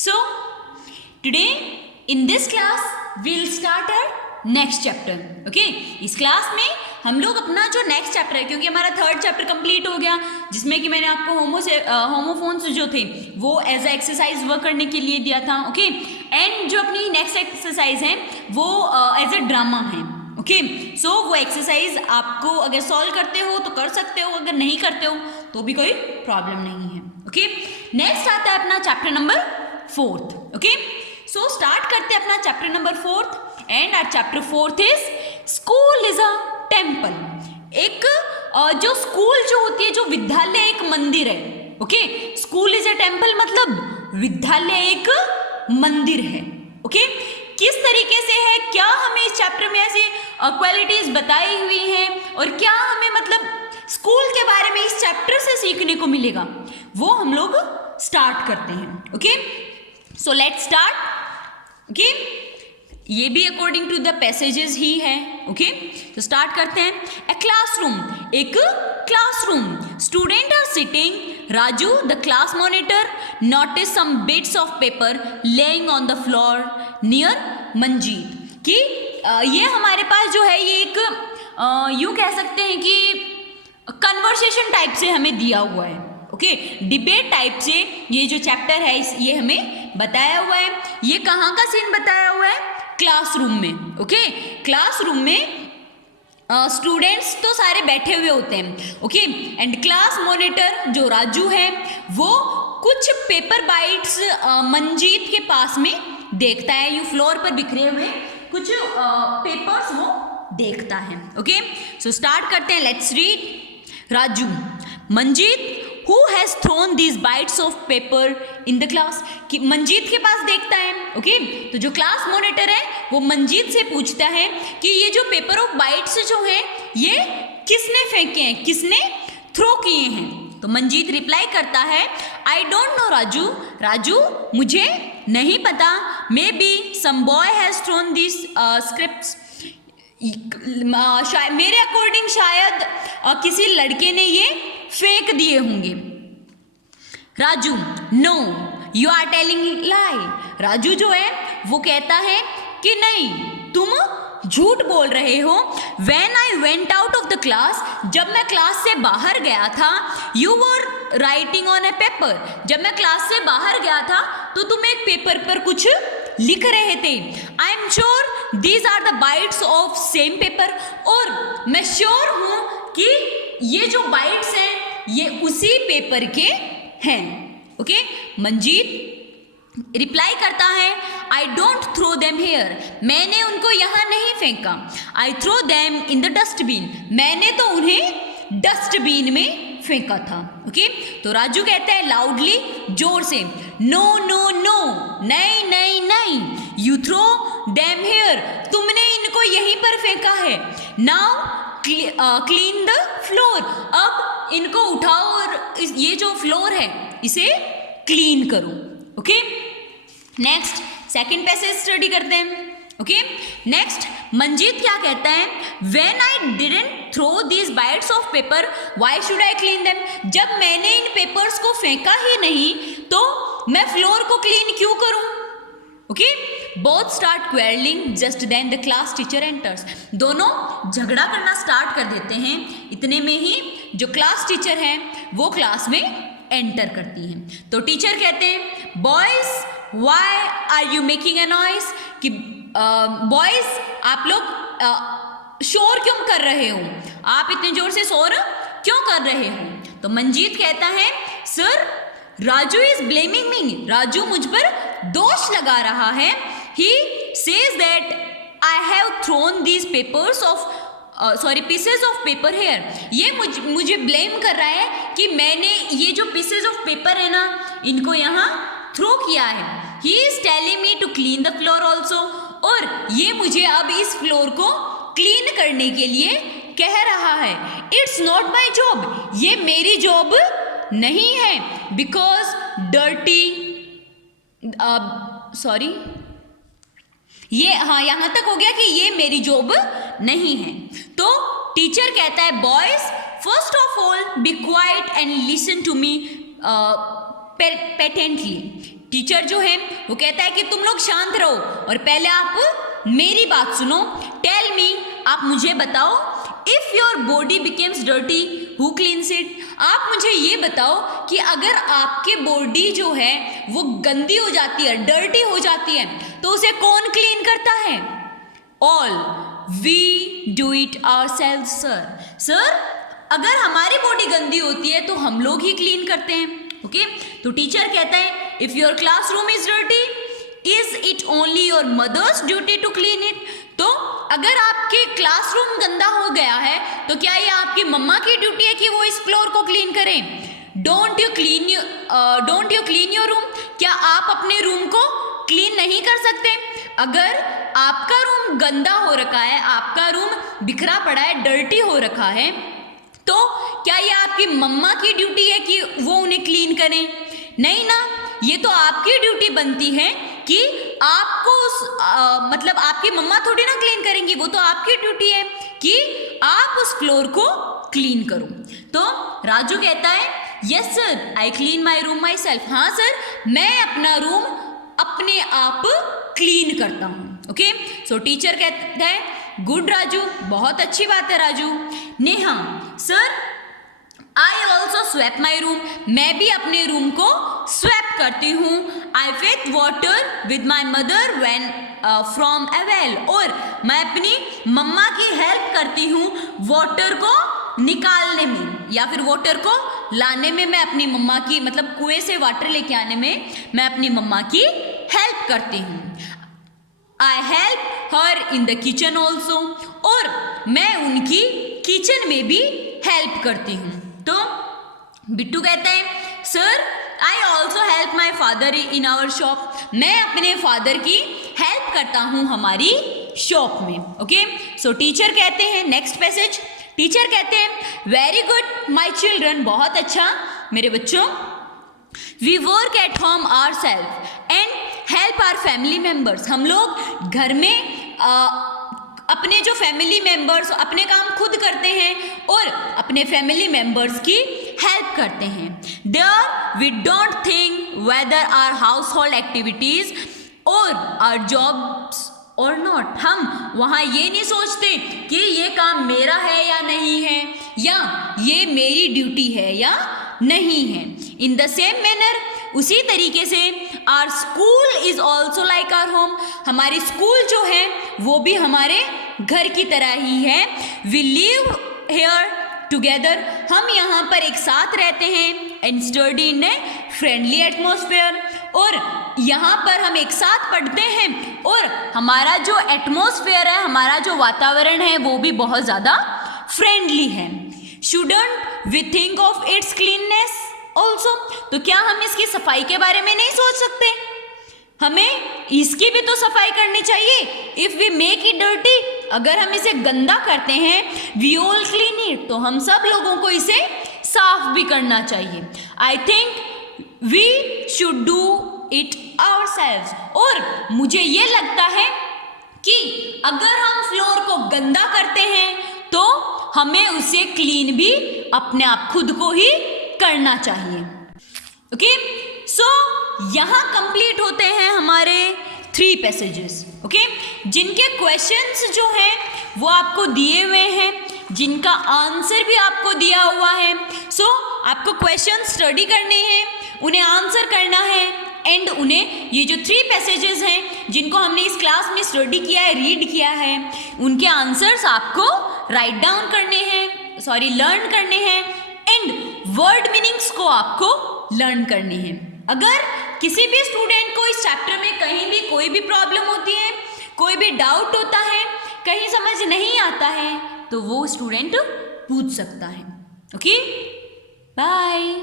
So today in this class we'll start our next chapter. Okay, इस class में हम लोग अपना जो नेक्स्ट चैप्टर है, क्योंकि हमारा थर्ड चैप्टर कंप्लीट हो गया जिसमें कि मैंने आपको होमोफोन्स जो थे वो एज अ एक्सरसाइज वर्क करने के लिए दिया था. ओके, एंड जो अपनी नेक्स्ट एक्सरसाइज है वो एज अ ड्रामा है. ओके, सो वो एक्सरसाइज आपको अगर सॉल्व करते हो तो कर सकते हो, अगर नहीं करते हो तो भी कोई प्रॉब्लम नहीं है. ओके, नेक्स्ट आता है अपना chapter number 4. Okay, so start करते हैं अपना chapter number 4. And our chapter 4 is school is a temple. एक जो स्कूल जो होती है, जो विद्यालय एक मंदिर है. Okay, school is a temple मतलब विद्यालय एक मंदिर है. ओके, किस तरीके से है, क्या हमें इस चैप्टर में ऐसी क्वालिटीज बताई हुई हैं और क्या हमें मतलब स्कूल के बारे में इस चैप्टर से सीखने को मिलेगा, वो हम लोग स्टार्ट करते हैं. Okay, so let's start. Okay, ये भी अकॉर्डिंग टू द पैसेजेस ही है. ओके, तो स्टार्ट करते हैं. ए क्लासरूम, एक classroom. Student are sitting. Raju the class monitor notice some bits of paper laying on the floor near Manjeet. कि ये हमारे पास जो है ये एक यूँ कह सकते हैं कि कन्वर्सेशन टाइप से हमें दिया हुआ है. ओके, डिबेट टाइप से ये जो चैप्टर है ये हमें बताया हुआ है. ये कहाँ का सीन बताया हुआ है? क्लासरूम में. ओके, क्लासरूम में स्टूडेंट्स तो सारे बैठे हुए होते हैं. ओके, एंड क्लास मॉनिटर जो राजू है वो कुछ पेपर बाइट्स मंजीत के पास में देखता है. यू फ्लोर पर बिखरे हुए कुछ पेपर्स वो देखता है. ओके, सो स्टार्ट करते हैं. Let's read. Raju, Manjeet who has thrown these bites of paper in the class. कि मंजीत के पास देखता है. ओके, तो जो क्लास मॉनिटर है वो मंजीत से पूछता है कि ये जो पेपर ऑफ बाइट्स जो है ये किसने फेंके हैं, किसने थ्रो किए हैं. तो मंजीत रिप्लाई करता है, I don't know Raju. Raju, मुझे नहीं पता. Maybe some boy has thrown this scripts. मेरे अकॉर्डिंग शायद किसी लड़के ने ये फेंक दिए होंगे. Raju, no you are telling lie. Raju जो है वो कहता है कि नहीं, तुम झूठ बोल रहे हो. When I went out of the class, जब मैं क्लास से बाहर गया था, you were writing on a paper. जब मैं क्लास से बाहर गया था तो तुम एक पेपर पर कुछ लिख रहे थे. I am sure these are the bites of same paper. और मैं श्योर हूँ कि ये जो बाइट्स हैं ये उसी पेपर के हैं. ओके, मंजीत रिप्लाई करता है, I don't throw them here. मैंने उनको यहाँ नहीं फेंका. I throw them in the dustbin. मैंने तो उन्हें डस्टबिन में फेंका था. ओके, तो राजू कहता है लाउडली, जोर से, नो नो नो, नहीं नहीं नहीं, यू थ्रो देम हेयर. तुमने इनको यहीं पर फेंका है. Now clean the floor. अब इनको उठाओ और ये जो फ्लोर है इसे क्लीन करो. Okay, next second passage study करते हैं. ओके, नेक्स्ट मंजीत क्या कहता है, when I didn't throw these bites of paper why should I clean them. जब मैंने इन पेपर्स को फेंका ही नहीं तो मैं फ्लोर को क्लीन क्यों करूं. Okay, both start quarrelling. Just then the class teacher enters. दोनों झगड़ा करना स्टार्ट कर देते हैं. इतने में ही जो क्लास टीचर हैं वो क्लास में एंटर करती हैं. तो टीचर कहते हैं, boys why are you making a noise. कि बॉयज आप लोग शोर क्यों कर रहे हो, आप इतने जोर से शोर क्यों कर रहे हो. तो मंजीत कहता है, sir Raju is blaming me. Raju मुझ पर दोष लगा रहा है. He says that I have thrown these papers of pieces of paper here. ये मुझे ब्लेम कर रहा है कि मैंने ये जो पीसेज ऑफ पेपर है ना इनको यहाँ थ्रो किया है. He is telling me to clean the floor also. और ये मुझे अब इस फ्लोर को क्लीन करने के लिए कह रहा है. It's not my job. ये मेरी जॉब नहीं है. बिकॉज डर्टी सॉरी ये हाँ यहाँ तक हो गया कि ये मेरी जॉब नहीं है. तो टीचर कहता है, boys first of all be quiet and listen to me. Patiently. Teacher जो है वो कहता है कि तुम लोग शांत रहो और पहले आप मेरी बात सुनो। टेल मी, आप मुझे बताओ, if your body becomes dirty who cleans it. आप मुझे ये बताओ कि अगर आपके बॉडी जो है वो गंदी हो जाती है, डर्टी हो जाती है, तो उसे कौन क्लीन करता है? All we do it ourselves sir. Sir, अगर हमारी बॉडी गंदी होती है तो हम लोग ही क्लीन करते हैं। ओके, तो टीचर कहता है if your classroom is dirty is it only your mother's duty to clean it. तो अगर आपके क्लासरूम गंदा हो गया है तो क्या ये आपकी मम्मा की ड्यूटी है कि वो इस फ्लोर को क्लीन करें? Don't you clean your room. क्या आप अपने रूम को क्लीन नहीं कर सकते? अगर आपका रूम गंदा हो रखा है, आपका रूम बिखरा पड़ा है, डर्टी हो रखा है, तो क्या ये आपकी मम्मा की ड्यूटी है कि वो उन्हें क्लीन करें? नहीं ना, ये तो आपकी ड्यूटी बनती है कि आपको मतलब आपकी मम्मा थोड़ी ना क्लीन करेंगी, वो तो आपकी ड्यूटी है कि आप उस फ्लोर को क्लीन करो। तो राजू कहता है yes sir, I clean my room my self. हाँ सर, मैं अपना रूम अपने आप क्लीन करता हूँ। ओके, सो टीचर कहता है गुड राजू, बहुत अच्छी बात है Raju. Neha, sir I also sweep my room. मैं भी अपने रूम को स्वेप करती हूँ। I fetch water with my mother when from a well. और मैं अपनी मम्मा की हेल्प करती हूँ वाटर को निकालने में या फिर वाटर को लाने में। मैं अपनी मम्मा की मतलब कुएं से वाटर लेके आने में मैं अपनी मम्मा की हेल्प करती हूँ। I help her in the kitchen also. और मैं उनकी किचन में भी हेल्प करती हूँ। तो बिट्टू कहता है sir I also help my father in our shop. मैं अपने फादर की हेल्प करता हूँ हमारी शॉप में। ओके, सो टीचर कहते हैं नेक्स्ट पैसेज। टीचर कहते हैं वेरी गुड माई चिल्ड्रन, बहुत अच्छा मेरे बच्चों। We work at home our self and help our family members. हम लोग घर में अपने जो फैमिली मेम्बर्स अपने काम खुद करते हैं और अपने फैमिली मेम्बर्स की हेल्प करते हैं। There we don't think whether our household activities or our jobs or not. हम वहाँ ये नहीं सोचते कि ये काम मेरा है या नहीं है, या ये मेरी ड्यूटी है या नहीं है। इन द सेम मैनर, उसी तरीके से our school is also like our home. हमारी स्कूल जो है वो भी हमारे घर की तरह ही है। We live here together. हम यहाँ पर एक साथ रहते हैं and study in a friendly atmosphere. और यहाँ पर हम एक साथ पढ़ते हैं और हमारा जो एटमोसफेयर है, हमारा जो वातावरण है वो भी बहुत ज़्यादा फ्रेंडली है। Shouldn't we think of its cleanness also. तो क्या हम इसकी सफाई के बारे में नहीं सोच सकते? हमें इसकी भी तो सफाई करनी चाहिए। If we make it dirty, अगर हम इसे गंदा करते हैं, वी ऑल क्लीन इट, तो हम सब लोगों को इसे साफ भी करना चाहिए। I think we should do it ourselves. और मुझे ये लगता है कि अगर हम फ्लोर को गंदा करते हैं तो हमें उसे क्लीन भी अपने आप खुद को ही करना चाहिए। ओके, सो यहाँ कंप्लीट होते हैं हमारे 3 पैसेजेस। ओके, जिनके क्वेश्चंस जो हैं वो आपको दिए हुए हैं, जिनका आंसर भी आपको दिया हुआ है। सो आपको क्वेश्चन स्टडी करने हैं, उन्हें आंसर करना है एंड उन्हें ये जो 3 पैसेजेस हैं जिनको हमने इस क्लास में स्टडी किया है, रीड किया है, उनके आंसर्स आपको राइट डाउन करने हैं, लर्न करने हैं एंड वर्ड मीनिंग्स को आपको लर्न करने हैं। अगर किसी भी स्टूडेंट को इस चैप्टर में कहीं भी कोई भी प्रॉब्लम होती है, कोई भी डाउट होता है, कहीं समझ नहीं आता है, तो वो स्टूडेंट पूछ सकता है। Okay, bye.